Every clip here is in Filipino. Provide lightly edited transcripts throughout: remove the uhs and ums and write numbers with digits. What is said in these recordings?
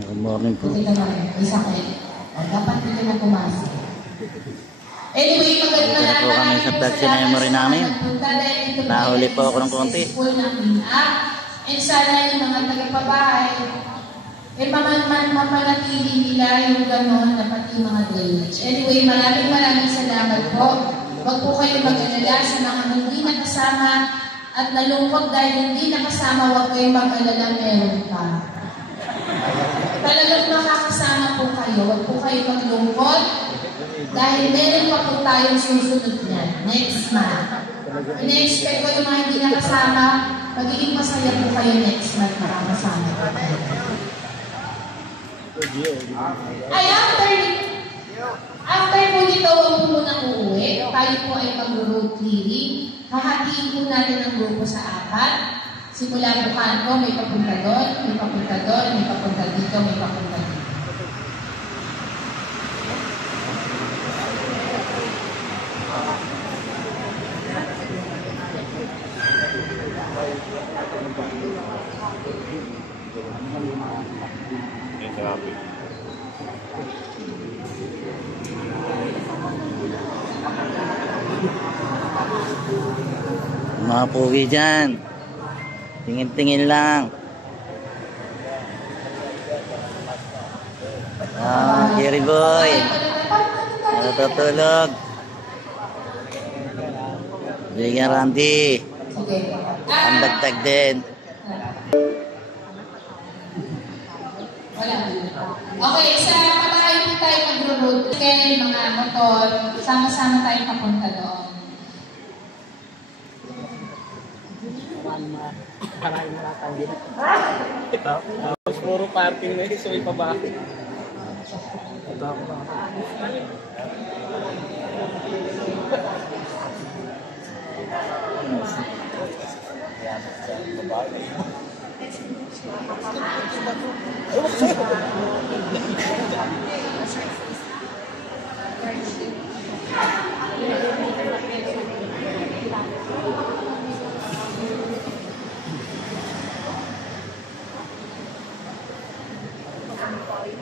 Good morning po. Buti ka naman, may sakit. Dapat hindi na pumasok. Anyway, maganda na po kami sa taxi na memory namin. Nahuli po ako ng konti. And sana yung mga tagapabahay, mamanatili nila yung gano'n na pati mga drainage. Anyway, maraming salamat po. Huwag po kayo mag-alala sa mga hindi nakasama at nalungkot dahil hindi nakasama, huwag kayong mag-alala, meron pa. Talagang makakasama po kayo, huwag po kayo maglungkot dahil meron pa po tayong susunod niyan, next month. Ina-expect ko yung mga hindi nakasama, magiging masaya po kayo next month makakasama po kayo. Ay, after po nito, huwag po munang uuwi. Tayo po ay mag-road clearing. Hahatiin po natin ang grupo sa 4. Simula po kanto, may papunta doon, may papunta doon, may papunta dito, may papunta dito. Mga pugi dyan, tingin-tingin lang. Jerry boy, natutulog. Bigyan Randy, ang dagdag din. Okay, sa pabahay po tayo mag-road. Kaya mga motor, sama-sama tayo papunta doon. Maraming maratang din. Tapos puro parking na so ipabakit. Ito ako ba?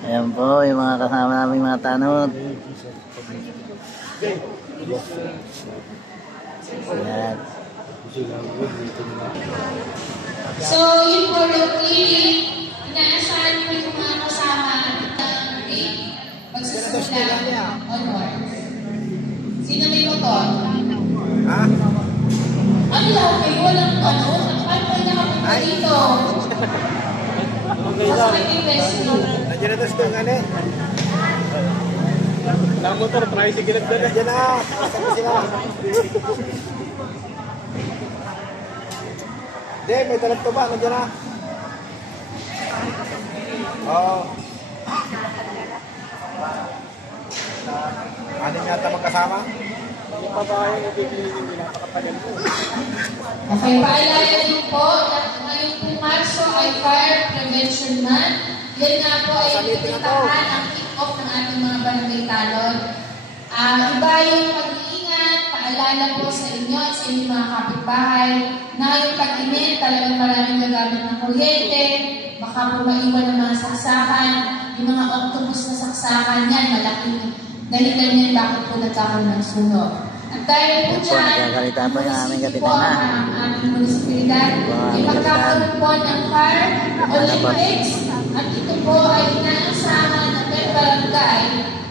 Ayan po yung mga kasama naming mga tanod. Ayan. So, yun po yung clearing. Inaasahan po yung mga kasama ng magsasimula onwards. Sino may motor? Ha? Ano lang kayo? Walang ano? Paano kayo nakapunta dito? Masakit yung rescue. Nandiyan na tas doon nga eh. Lang motor, tricycle na nandiyan na. Kasama sila. Hindi, may talag to ba? Nandiyan na. Oo. Anin yata magkasama? Yung babae na bigli hindi napakatagal po. Okay, paalala din po na ngayon po Marso ay Fire Prevention Month. Yan nga po ay pinuntahan ang kick-off ng ating mga barangay talon. Iba yung pag-iingat, paalala po sa inyo at sa inyong mga kapitbahay na ngayong pag-init talagang maraming gagamit ng kuryente, baka po maiwan ng mga saksakan, yung mga octopus na saksakan yan, malaking dahilan yan bakit po nagkakaroon ng sunog. At dahil po dyan, nagkakalita po yung aming kapitana. ang aming munisipalidad, ipagkakaroon po ng Fire Olympics at ito po ay inaasahan na per barangay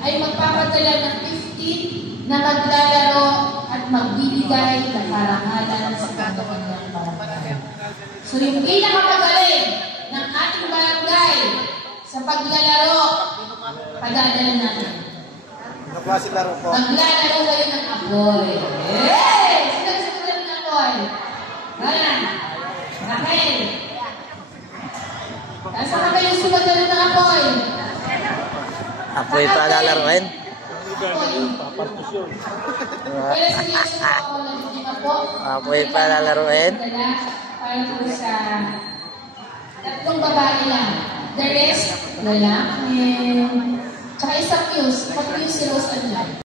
ay magpapadala ng 15 na maglalaro at magbibigay ng karangalan sa kanilang barangay. So yung pinakamagaling ng ating barangay sa paglalaro, padadala natin. Ano klase laro po? Maglalaro kayo ng apoy. Hey! Sino gusto ko ng apoy? Ayan. Raquel. Nasa ka kayo sumagal ng apoy? Apoy pa lalaroin? Kaya sinyasin ko ako ng apo. Apoy pa lalaroin? Para po sa 3 babae lang. The rest, lalaki. Tsaka isang news. Pag news si Rose Anlan.